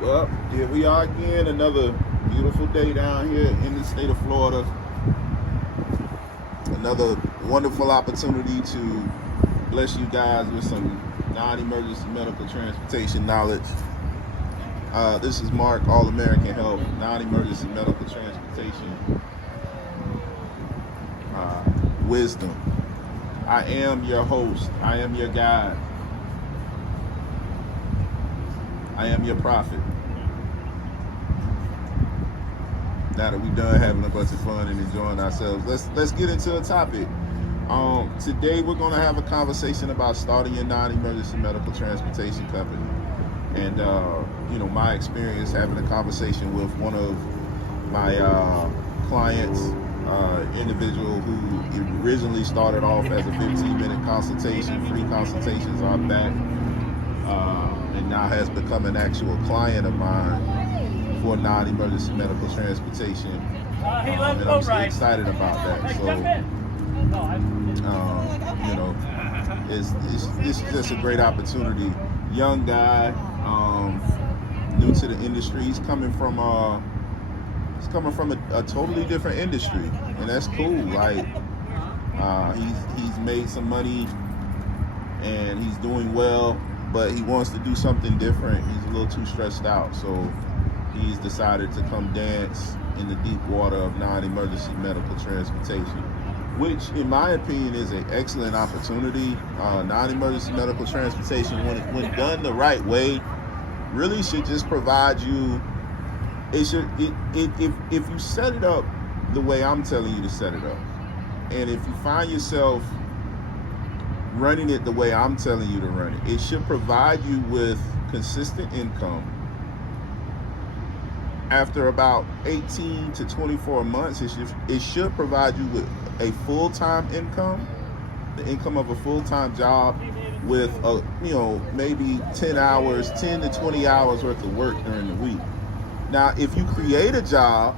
Well, here we are again, another beautiful day down here in the state of Florida. Another wonderful opportunity to bless you guys with some non-emergency medical transportation knowledge. This is Mark, All-American Health, non-emergency medical transportation wisdom. I am your host. I am your guide. I am your prophet. Now that we're done having a bunch of fun and enjoying ourselves, let's get into a topic. Today we're going to have a conversation about starting your non-emergency medical transportation company, and my experience having a conversation with one of my clients, individual who originally started off as a 15-minute consultation. Free consultations are back, and now has become an actual client of mine for non-emergency medical transportation, and I'm excited about that. So, it's just a great opportunity. Young guy, new to the industry. He's coming from a totally different industry, and that's cool. Like, he's made some money and he's doing well, but he wants to do something different. He's a little too stressed out, so he's decided to come dance in the deep water of non-emergency medical transportation, which in my opinion is an excellent opportunity. Non-emergency medical transportation, when done the right way, really should just provide you, if you set it up the way I'm telling you to set it up, and if you find yourself running it the way I'm telling you to run it, it should provide you with consistent income. After about 18 to 24 months, it should provide you with a full-time income, the income of a full-time job, with maybe 10 to 20 hours worth of work during the week. Now, if you create a job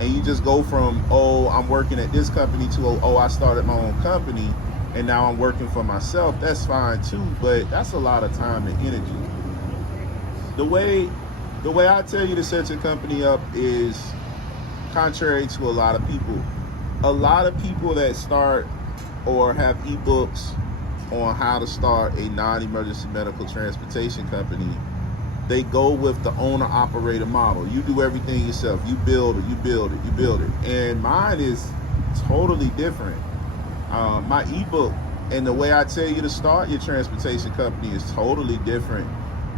and you just go from, I'm working at this company to, I started my own company and now I'm working for myself, that's fine too, but that's a lot of time and energy. The way I tell you to set your company up is contrary to a lot of people. A lot of people that start or have ebooks on how to start a non-emergency medical transportation company, they go with the owner-operator model. You do everything yourself. You build it. And mine is totally different. My ebook and the way I tell you to start your transportation company is totally different.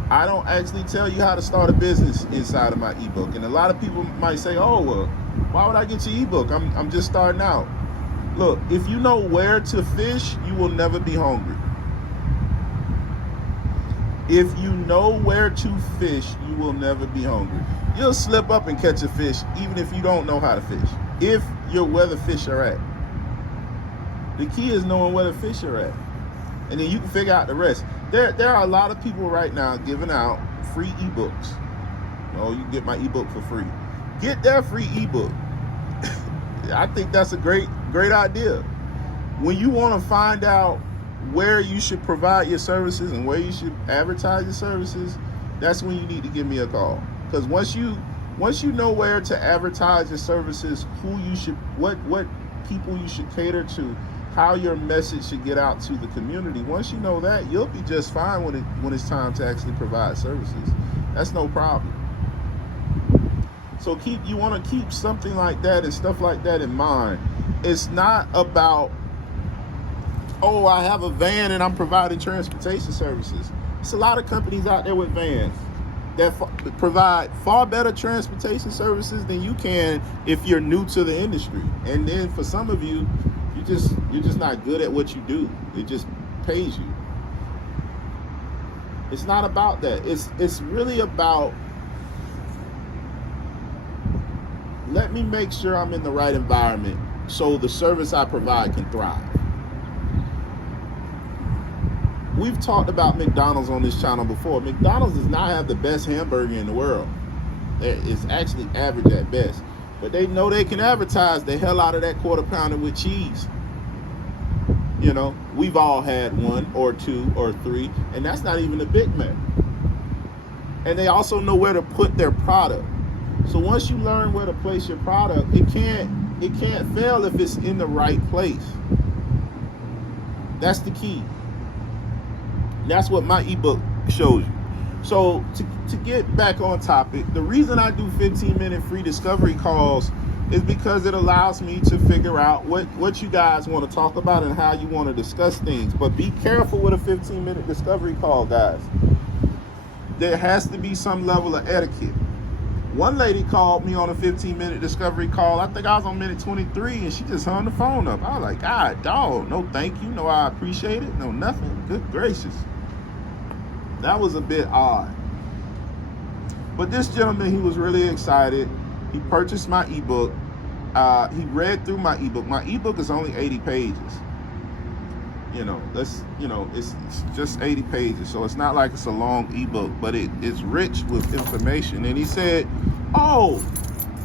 I don't actually tell you how to start a business inside of my ebook. And a lot of people might say, well, why would I get your ebook? I'm just starting out. Look, if you know where to fish, you will never be hungry. If you know where to fish, you will never be hungry. You'll slip up and catch a fish even if you don't know how to fish, if you're where the fish are at. The key is knowing where the fish are at, and then you can figure out the rest. There are a lot of people right now giving out free ebooks. You can get my ebook for free. Get their free ebook. I think that's a great idea. When you want to find out where you should provide your services and where you should advertise your services, that's when you need to give me a call. Because once you know where to advertise your services, what people you should cater to, how your message should get out to the community, once you know that, you'll be just fine when it's time to actually provide services. That's no problem. So you want to keep something like that and stuff like that in mind. It's not about, I have a van and I'm providing transportation services. There's a lot of companies out there with vans that provide far better transportation services than you can if you're new to the industry. And then for some of you, you're just not good at what you do. It just pays you. It's not about that. It's really about, let me make sure I'm in the right environment so the service I provide can thrive. We've talked about McDonald's on this channel before. McDonald's does not have the best hamburger in the world. It's actually average at best. But they know they can advertise the hell out of that quarter pounder with cheese. We've all had one or two or three, and that's not even a Big Mac. And they also know where to put their product. So once you learn where to place your product, it can't fail if it's in the right place. That's the key. That's what my ebook shows you. So to get back on topic, the reason I do 15-minute free discovery calls is because it allows me to figure out what you guys want to talk about and how you want to discuss things. But be careful with a 15-minute discovery call, guys. There has to be some level of etiquette. One lady called me on a 15-minute discovery call. I think I was on minute 23, and she just hung the phone up. I was like, God, dog, no thank you, no I appreciate it, no nothing. Good gracious. That was a bit odd. But this gentleman, he was really excited. He purchased my ebook. He read through my ebook. My ebook is only 80 pages. It's just 80 pages. So it's not like it's a long ebook, but it's rich with information. And he said, oh,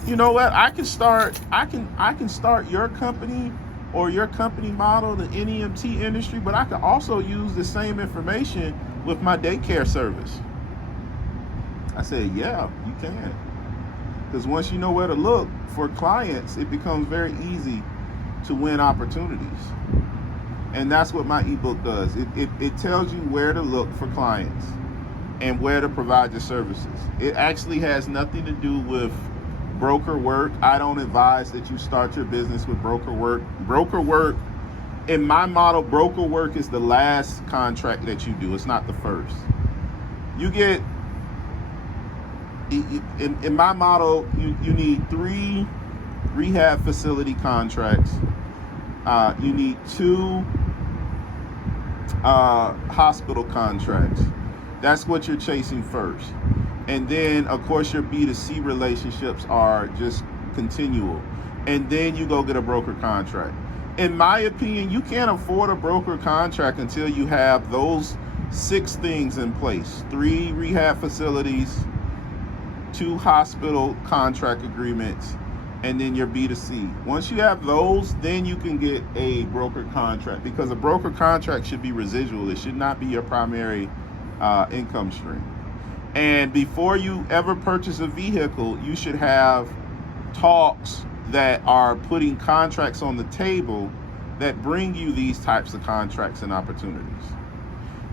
you know what? I can start your company or your company model, the NEMT industry, but I can also use the same information with my daycare service. I said, yeah, you can. Because once you know where to look for clients, it becomes very easy to win opportunities. And that's what my ebook does. It tells you where to look for clients and where to provide your services. It actually has nothing to do with broker work. I don't advise that you start your business with broker work. Broker work, in my model, broker work is the last contract that you do. It's not the first. You get, in my model, you need 3 rehab facility contracts. You need 2 hospital contracts. That's what you're chasing first. And then, of course, your B2C relationships are just continual. And then you go get a broker contract. In my opinion, you can't afford a broker contract until you have those 6 things in place. 3 rehab facilities, 2 hospital contract agreements, and then your B2C. Once you have those, then you can get a broker contract, because a broker contract should be residual. It should not be your primary income stream. And before you ever purchase a vehicle, you should have talks that are putting contracts on the table that bring you these types of contracts and opportunities.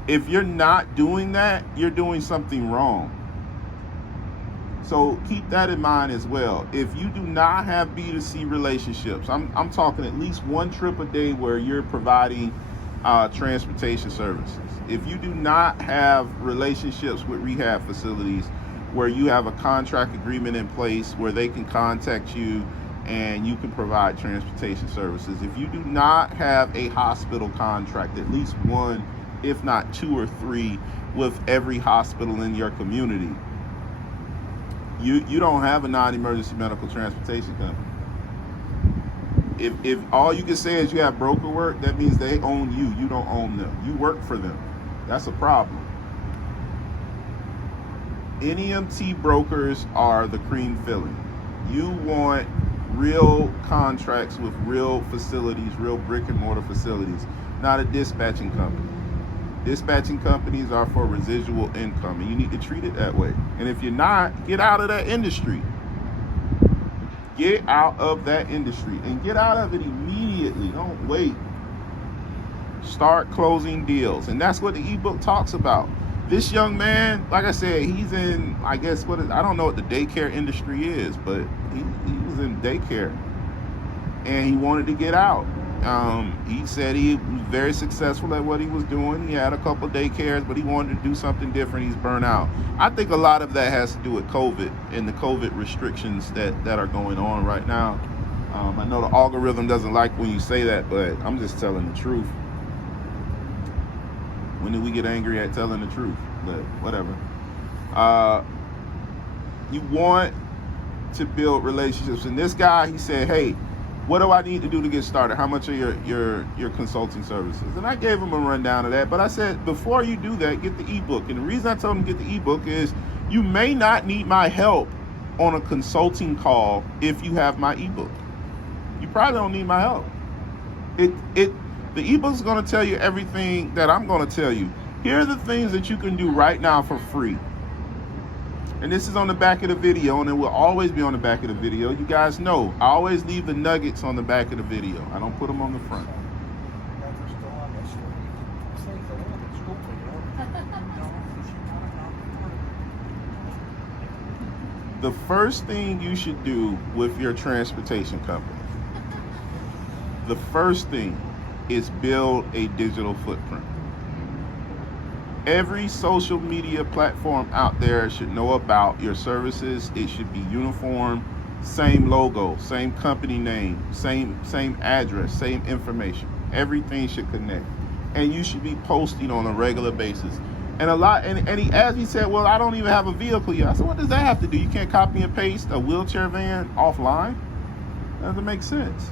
If you're not doing that, you're doing something wrong. So keep that in mind as well. If you do not have B2C relationships, I'm talking at least 1 trip a day where you're providing transportation services. If you do not have relationships with rehab facilities where you have a contract agreement in place where they can contact you and you can provide transportation services, if you do not have a hospital contract, at least 1, if not 2 or 3, with every hospital in your community, you don't have a non-emergency medical transportation company. If all you can say is you have broker work, that means they own you. You don't own them. You work for them. That's a problem. NEMT brokers are the cream filling. You want real contracts with real facilities, real brick and mortar facilities, not a dispatching company. Dispatching companies are for residual income, and you need to treat it that way. And if you're not, get out of that industry. Get out of that industry, and get out of it immediately. Don't wait. Start closing deals. And that's what the ebook talks about. This young man, like I said, he's in, I don't know what the daycare industry is, but he was in daycare, and he wanted to get out. He said he was very successful at what he was doing. He had a couple daycares, but he wanted to do something different. He's burnt out. I think a lot of that has to do with COVID and the COVID restrictions that are going on right now. I know the algorithm doesn't like when you say that, but I'm just telling the truth. When did we get angry at telling the truth? But whatever. You want to build relationships. And this guy, he said, hey, what do I need to do to get started? How much are your consulting services? And I gave him a rundown of that. But I said, before you do that, get the ebook. And the reason I told him to get the ebook is you may not need my help on a consulting call if you have my ebook. You probably don't need my help. The ebook is going to tell you everything that I'm going to tell you. Here are the things that you can do right now for free. And this is on the back of the video, and it will always be on the back of the video. You guys know, I always leave the nuggets on the back of the video. I don't put them on the front. The first thing you should do with your transportation company, the first thing is build a digital footprint. Every social media platform out there should know about your services. It should be uniform, same logo, same company name, same address, same information. Everything should connect. And you should be posting on a regular basis. And he asked me, said, well, I don't even have a vehicle yet. I said, what does that have to do? You can't copy and paste a wheelchair van offline? That doesn't make sense.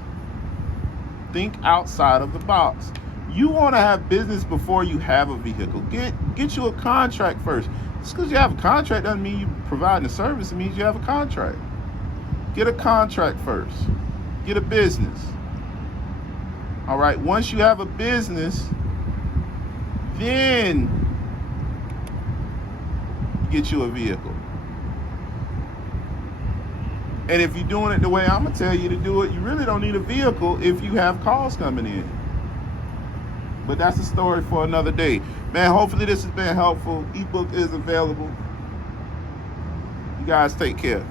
Think outside of the box. You want to have business before you have a vehicle. Get you a contract first. Just because you have a contract doesn't mean you're providing a service. It means you have a contract. Get a contract first. Get a business. All right. Once you have a business, then get you a vehicle. And if you're doing it the way I'm going to tell you to do it, you really don't need a vehicle if you have calls coming in. But that's a story for another day. Man, hopefully this has been helpful. Ebook is available. You guys take care.